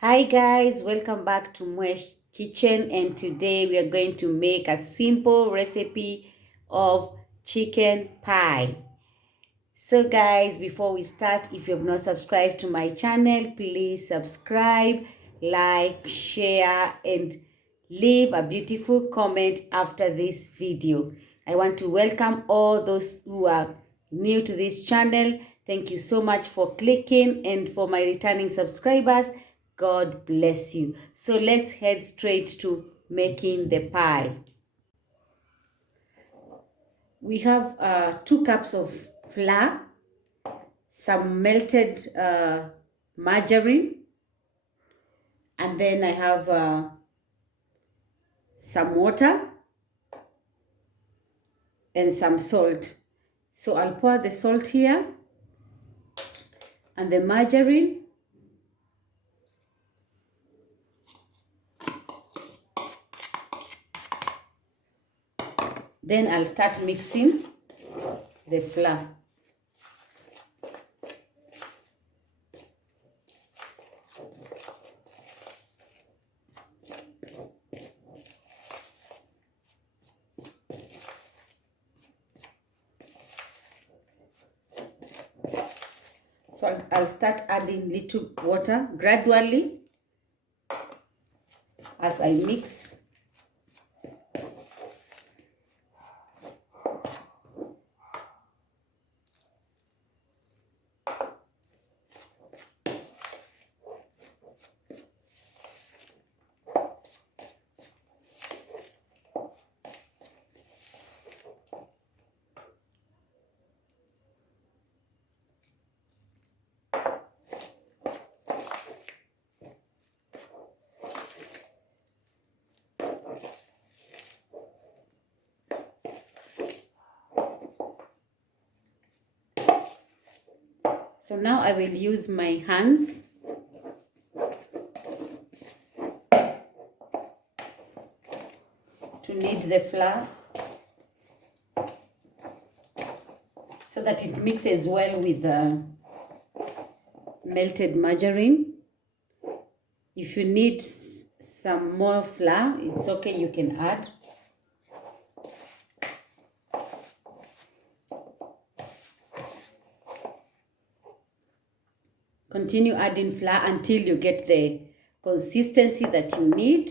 Hi guys, welcome back to Mwesh Kitchen, and today we are going to make a simple recipe of chicken pie. So guys, before we start, if you have not subscribed to my channel, please subscribe, like, share, and leave a beautiful comment after this video. I want to welcome all those who are new to this channel. Thank you so much for clicking, and for my returning subscribers, God bless you. So let's head straight to making the pie. We have 2 cups of flour, some melted margarine, and then I have some water and some salt. So I'll pour the salt here and the margarine. Then I'll start mixing the flour. So I'll start adding little water gradually as I mix. So now I will use my hands to knead the flour so that it mixes well with the melted margarine. If you need some more flour, it's okay, you can add. Continue adding flour until you get the consistency that you need.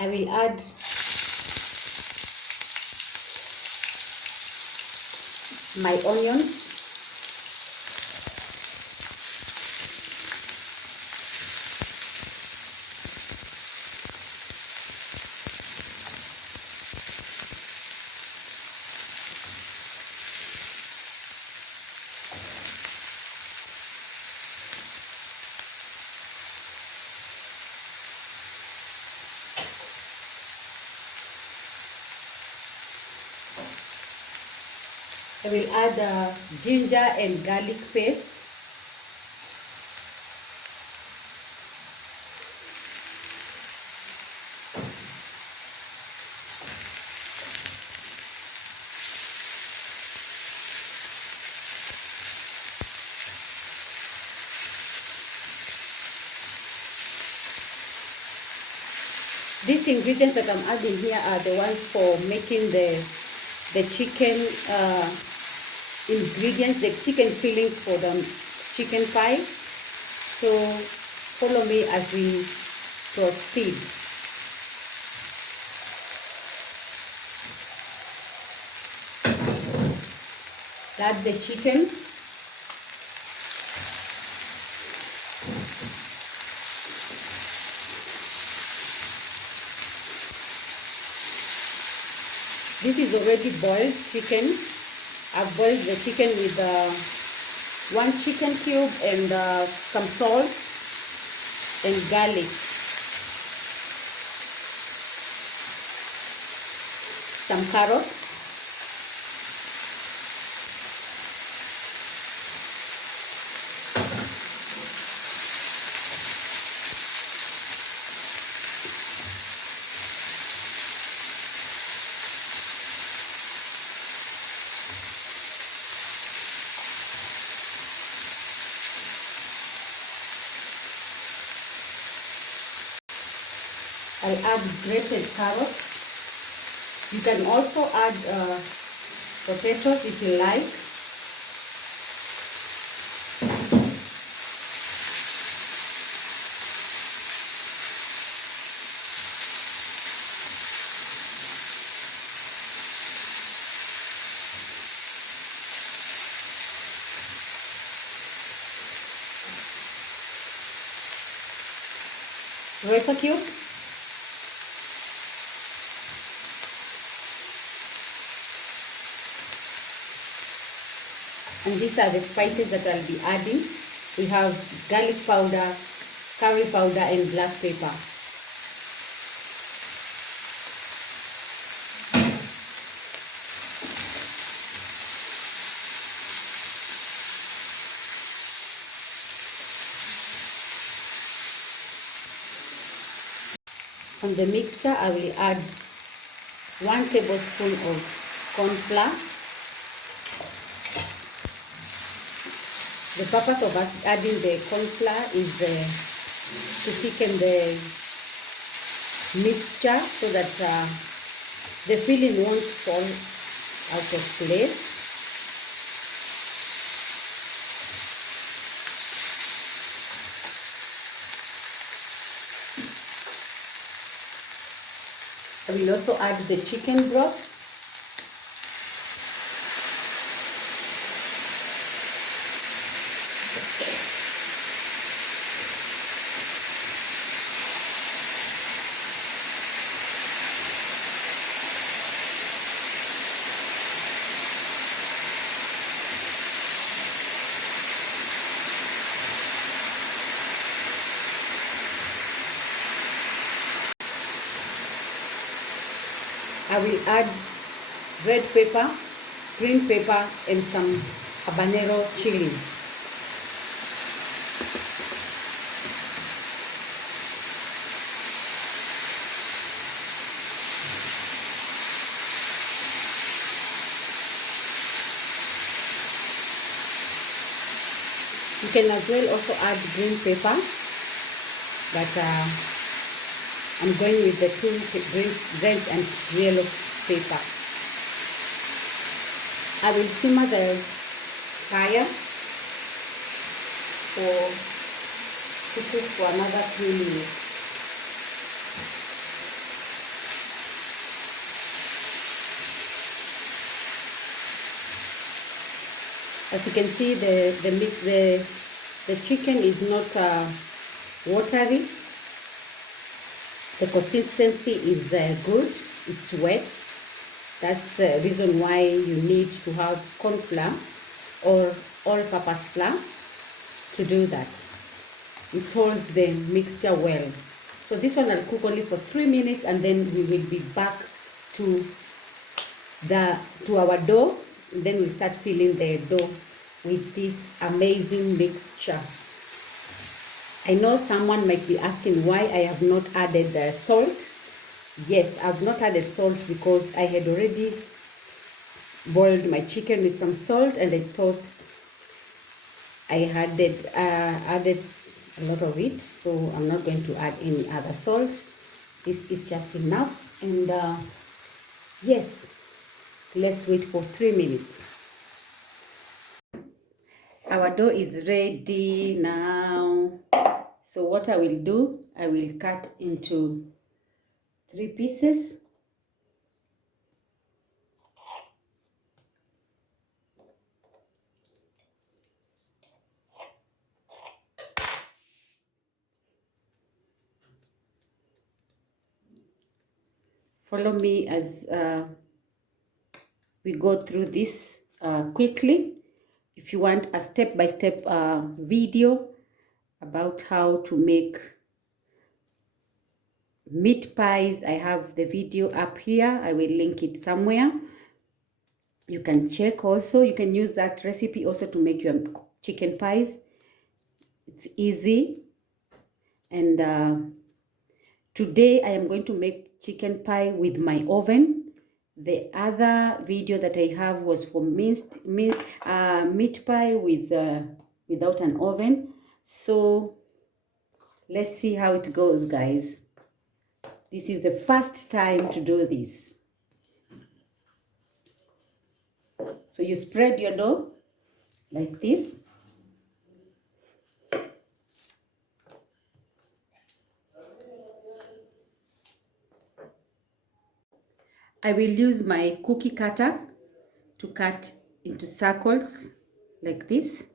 I will add my onions. I will add ginger and garlic paste. These ingredients that I'm adding here are the ones for making the chicken ingredients, the chicken fillings for the chicken pie. So follow me as we proceed. Add the chicken. This is already boiled chicken. I've boiled the chicken with 1 chicken cube and some salt and garlic. Some carrots. I'll add grated carrots. You can also add potatoes if you like. Razor cube. And these are the spices that I'll be adding. We have garlic powder, curry powder, and black pepper. On the mixture, I will add 1 tablespoon of corn flour. The purpose of us adding the corn flour is to thicken the mixture so that the filling won't fall out of place. I will also add the chicken broth. I will add red pepper, green pepper, and some habanero chilies. You can as well also add green pepper, but I'm going with the 2 green, red and yellow pepper. I will simmer the fire to cook for another 3 minutes. As you can see, the chicken is not watery. The consistency is good. It's wet. That's the reason why you need to have corn flour or all-purpose flour to do that. It holds the mixture well. So this one I'll cook only for 3 minutes, and then we will be back to our dough. Then we'll start filling the dough with this amazing mixture. I know someone might be asking why I have not added the salt. Yes, I've not added salt because I had already boiled my chicken with some salt, and I thought I had added a lot of it, so I'm not going to add any other salt. This is just enough. And yes, let's wait for 3 minutes. Our dough is ready now. So what I will do, I will cut into 3 pieces. Follow me as we go through this quickly. If you want a step-by-step video about how to make meat pies, I have the video up here. I will link it somewhere. You can check also. You can use that recipe also to make your chicken pies. It's easy. And today I am going to make chicken pie with my oven. The other video that I have was for meat pie with without an oven. So let's see how it goes, guys. This is the first time to do this. So you spread your dough like this. I will use my cookie cutter to cut into circles like this.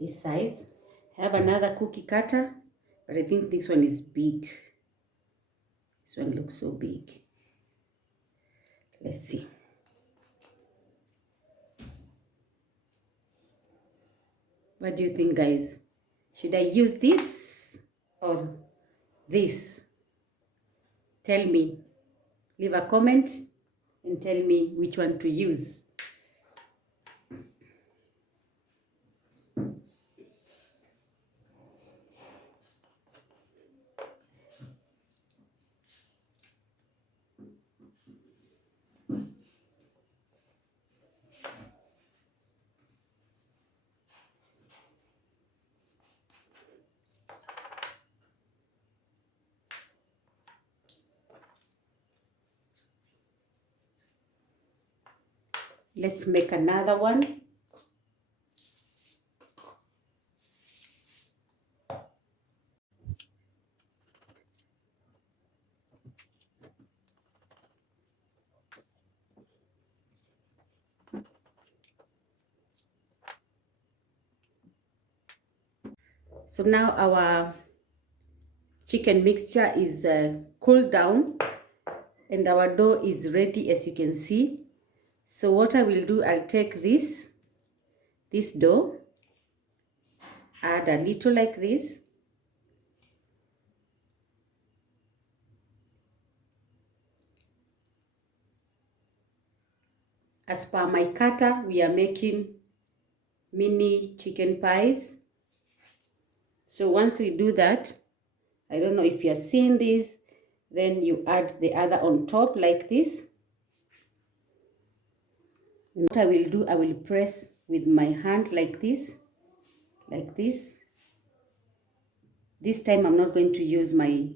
This size. I have another cookie cutter, but I think this one is big. This one looks so big. Let's see. What do you think, guys? Should I use this or this? Tell me. Leave a comment and tell me which one to use. Let's make another one. So now our chicken mixture is cooled down and our dough is ready, as you can see. So what I will do, I'll take this dough, add a little like this. As per my cutter, we are making mini chicken pies. So once we do that, I don't know if you're seeing this, then you add the other on top like this. And what I will do, I will press with my hand like this, like this. This time I'm not going to use my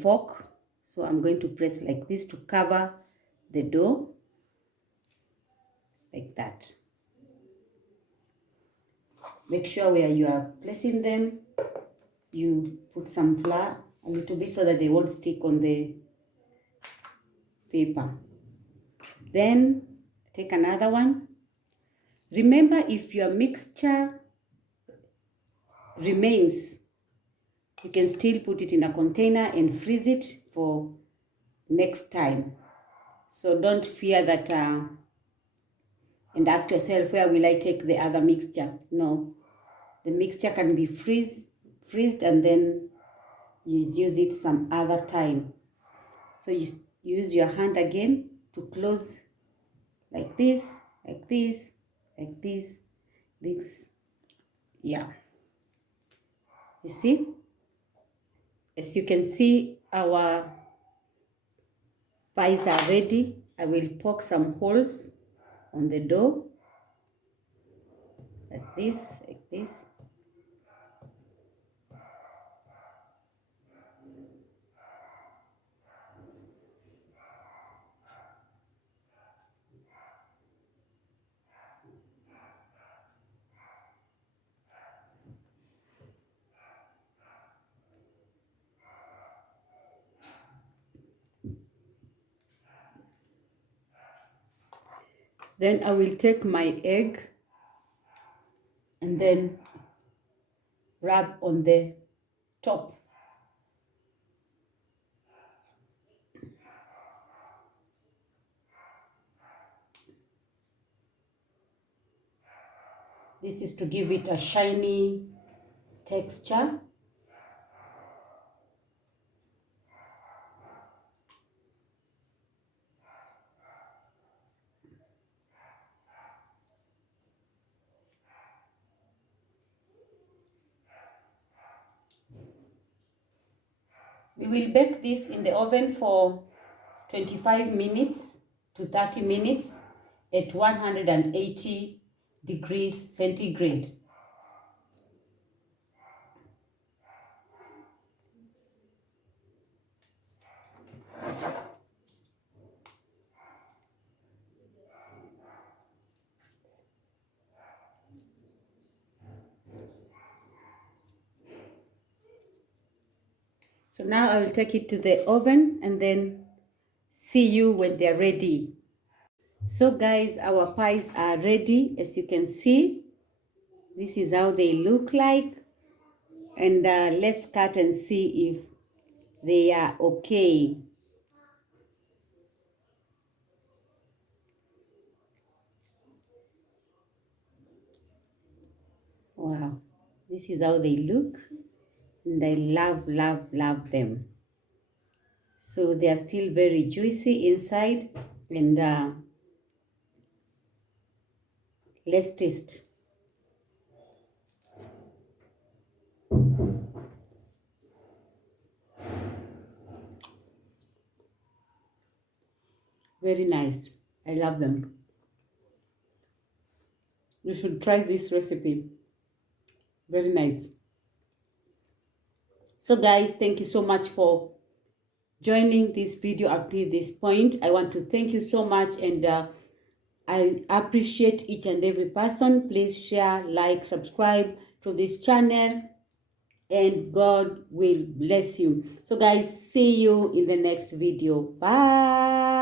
fork, so I'm going to press like this to cover the dough, like that. Make sure where you are placing them, you put some flour, a little bit, so that they won't stick on the paper. Then take another one. Remember, if your mixture remains, you can still put it in a container and freeze it for next time. So don't fear that and ask yourself, where will I take the other mixture? No, the mixture can be freezed and then you use it some other time. So you use your hand again to close like this, like this, like this, this. Yeah. You see? As you can see, our pies are ready. I will poke some holes on the dough, like this, like this. Then I will take my egg and then rub on the top. This is to give it a shiny texture. We will bake this in the oven for 25 minutes to 30 minutes at 180 degrees centigrade. So now I will take it to the oven and then see you when they're ready. So guys, our pies are ready. As you can see, this is how they look like. And let's cut and see if they are okay. Wow, this is how they look. And I love, love, love them. So they are still very juicy inside. And let's taste. Very nice. I love them. You should try this recipe. Very nice. So guys, thank you so much for joining this video up to this point. I want to thank you so much, and I appreciate each and every person. Please share, like, subscribe to this channel, and God will bless you. So guys, see you in the next video. Bye.